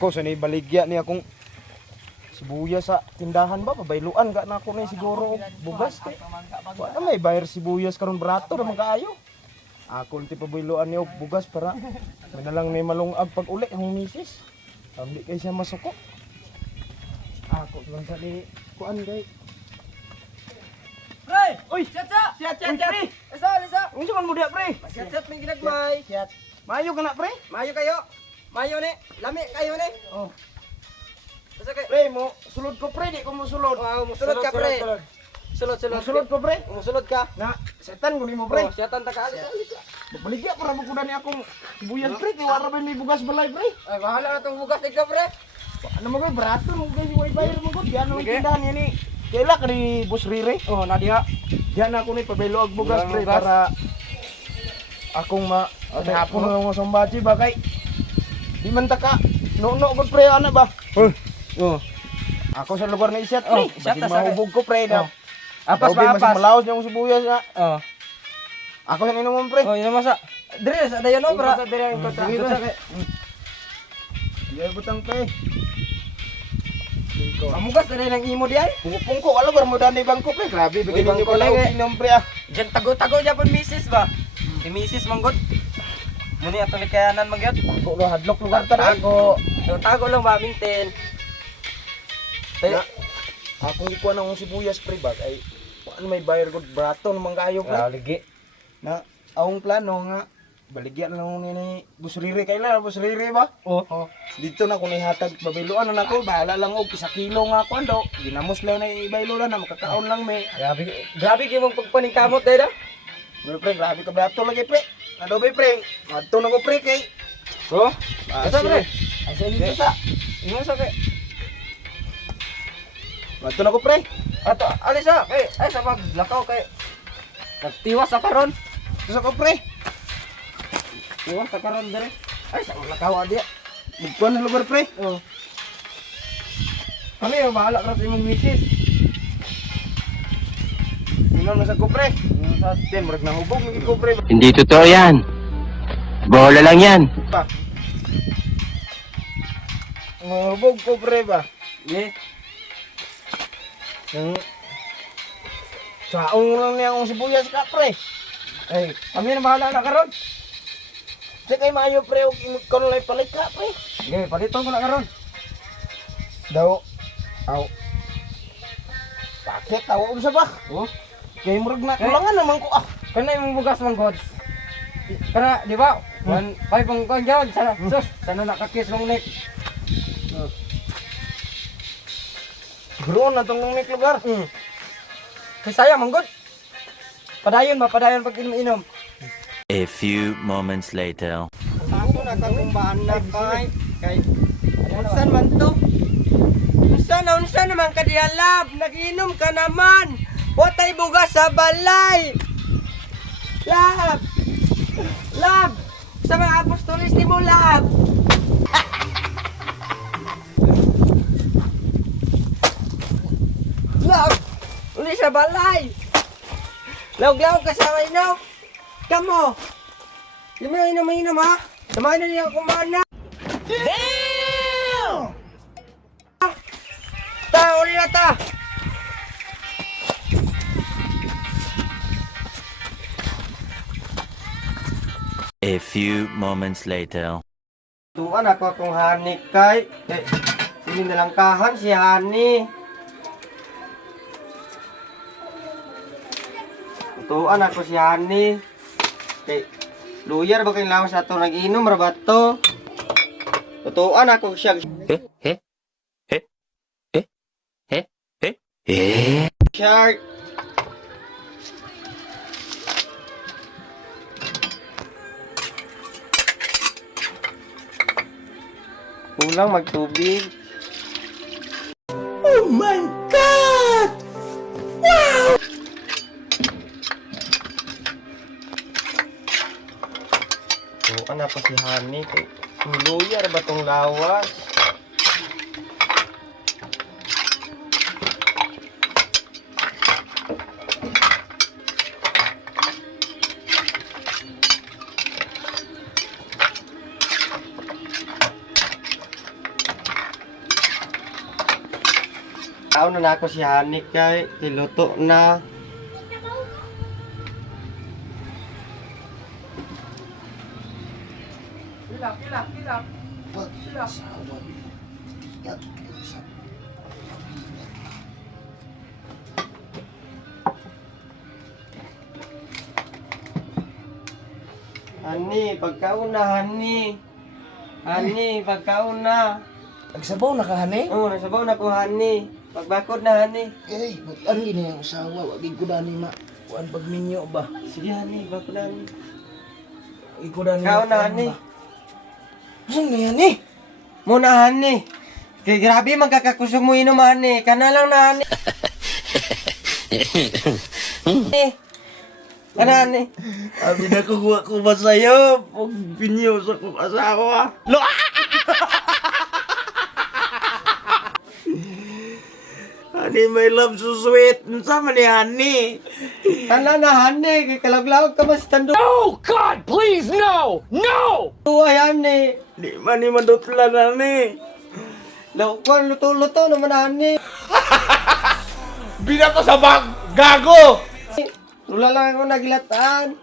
Ako sa baligya niya kung sibuyas sa tindahan ba pabayluan ga na ako na siguro bugas kay. Wala may bayar sibuyas karon barato ra magkaayo. Ako ti pabayluan niyo bugas para may na lang may malungag pag uli ang misis. Hindi kay siya masuko. Ako lang sa ni kuan gay. Pre! Uy! Siat! Siat, pre! Lisa! Unsa man mo diha pre? Siat, may ginagmay. Siat. Maayo ka na pre? Mayo kayo. Mayo ni. Lami kayo ni. Oh. Basta kay... Pre mo, sulod ko pre, di ko mo sulod. Wow, musulod ka pre. Sulod. Sulod ko pre. Musulod ka. Na, setan ko nimo pre. Oh, siatan ta ka. Baligya para mo kuda ni akong sibuyas pre, kay wala ba may bugas balay pre. Ay, bahala na tong bugas tigka pre. Ano mo kay barato mo kay way bayar mo gud, diyan ang Okay. tindahan ni. Kaila ka ni Boss Rire. Oh, nadia. Diyan ako ni pabelo og bugas Bugas. pre para akong Okay. hapon lang mo sombachi ba kay di man ta ka no gud pre ana ba. Oh. Ako sa lugar na isyat Oh, pre. isyat Bakit ta sa- mahubog ko pre na. Oh. Apas Mas ba apas? malaos yung sibuyas nga. Oh. Ako sa inom pre. Oh, ina masa. Dire sa dayon obra. Sa dire yung kontra. Sige, sige. Iya butang pre. Pamugas na rin ang imo di ay. Pungko wala ko mo dani bangko pre. Grabe bigyan niyo bangko ko lang lang, eh. inom pre ah. Diyan tago-tago dyan po misis ba? Si misis manggod. Muni atong likayanan magyod. Tago lo hadlok lugar ta. Tago. Tago lang ba minten. Na, ako ikuha ng sibuyas pre bag ay ano may bayar gud barato naman kayo pre. Ligi. Na akong plano nga baligyan lang ni Busriri kailan Busriri ba? Oh. Dito na ko ni hatag babiluan na nako bahala lang og 1 kilo nga ako ando. Ginamos lang na ibaylo na makakaon lang may. Grabe kayo mong pagpaningkamot dahil ah. Well, pre, grabe ka barato lagi pre. Adobe pre. Adto na ko pre kay. Oh. Asa pre? Asa dito sa. Imo sa kay. Adto na ko pre. Ato alisa kay ay sa paglakaw kay. Nagtiwas sa karon. Ito sa ko pre. Tiwas sa karon dire. Ay sa lakaw dia. Magkuhan na lugar pre. Oh. Kami yung bahala ka sa imong misis. Inom na sa ko pre. Sa din murag nahubog ng ko pre. Hindi totoo yan. Bola lang yan. Ba. Nahubog ko pre ba. Ni. Yung saong lang niya akong sibuyas ka pre. Ay, kami na bahala na karon. Di kay maayo pre, huwag ikaw lang palit ka pre. Sige, paliton ko na karon. Daw, aw. Bakit? Tawa sa ba? Oh. Kay murag na kulangan naman ko ah. Kana imong bugas man god. Kana di ba? 1.5 ang kon gyud sana. Sus, sana nakakis long neck. Groon na tong nik lugar. Kay sayang man god. Padayon pag inom-inom. A few moments later. Ako na tagumbaan na kay unsan man to? Unsan naman ka diha lab? Nagiinom ka naman. Watay bugas sa balay. Lab. Lab. Sa mga apostolis ni mo lab. Lab. Uli sa balay. Lawag-lawag ka sa inom. Kamo. Di mo inom ha? Samahan na niya kumana. Damn! Uli na ta. A few moments later. Tuan ako akong hani kay. Sige na lang kahan si Hani. Tuan ako si Hani. Kay luyar ba kay lawas ato nag-inom ra ba to? Tutuan ako siya. Shark. Kulang magtubig. Oh my God! Wow! Tutuan ako si Hani. Kay luyar ba tong lawas? Tao na ako si Hanik kay tiluto na. Hani, pagkauna, Hani. Hani, pagkauna. Nagsabaw na ka, Hani? Oo, nasabaw na ko, Hani. Pagbakod na, Hani. Eh, mag-ano gini ang asawa, wag ko na ni ma. Kuan pagminyo ba? Sige, Hani, bakod na, Hani. Iko na ni. Ikaw na, Hani. Saan na yan, eh? Muna, Hani. Kay grabe, magkakakusog mo inom, Hani. Kana lang na, Hani. Hani. Kana, Hani. Abi na kukuha ko ba sa'yo? Pag pinyo sa kong asawa. Honey, my love, so sweet. Sama ni Honey. Kana na, Hani. Kay kalaglag ka mas tando. Oh God, please, no! No! Tuwa, Hani. Di man ni madutla na ni. Laukuan, luto-luto naman, Hani. Binato sa bag! Gago! Wala lang ako nagilataan.